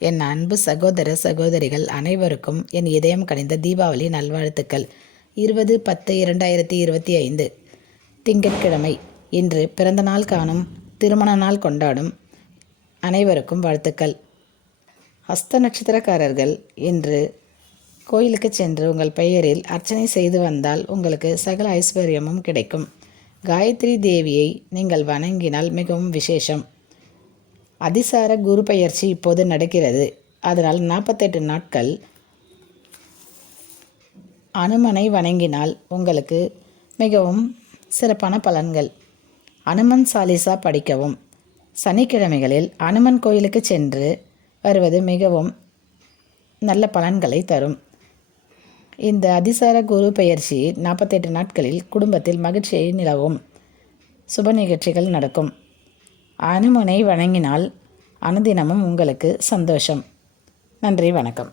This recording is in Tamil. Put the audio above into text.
என் அன்பு சகோதர சகோதரிகள் அனைவருக்கும் என் இதயம் கனிந்த தீபாவளி நல்வாழ்த்துக்கள். 20/10/2025 திங்கட்கிழமை. இன்று பிறந்தநாள் காணும், திருமண நாள் கொண்டாடும் அனைவருக்கும் வாழ்த்துக்கள். ஹஸ்த நட்சத்திரக்காரர்கள் இன்று கோயிலுக்கு சென்று உங்கள் பெயரில் அர்ச்சனை செய்து வந்தால் உங்களுக்கு சகல ஐஸ்வர்யமும் கிடைக்கும். காயத்ரி தேவியை நீங்கள் வணங்கினால் மிகவும் விசேஷம். அதிசார குரு பெயர்ச்சி இப்போது நடக்கிறது. அதனால் 48 நாட்கள் அனுமனை வணங்கினால் உங்களுக்கு மிகவும் சிறப்பான பலன்கள். அனுமன் சாலிசா படிக்கவும். சனிக்கிழமைகளில் அனுமன் கோயிலுக்கு சென்று வருவது மிகவும் நல்ல பலன்களை தரும். இந்த அதிசார குரு பெயர்ச்சி 48 நாட்களில் குடும்பத்தில் மகிழ்ச்சியை நிலவும். சுப நிகழ்ச்சிகள் நடக்கும். அனுமனை வணங்கினால் அனுதினமும் உங்களுக்கு சந்தோஷம். நன்றி, வணக்கம்.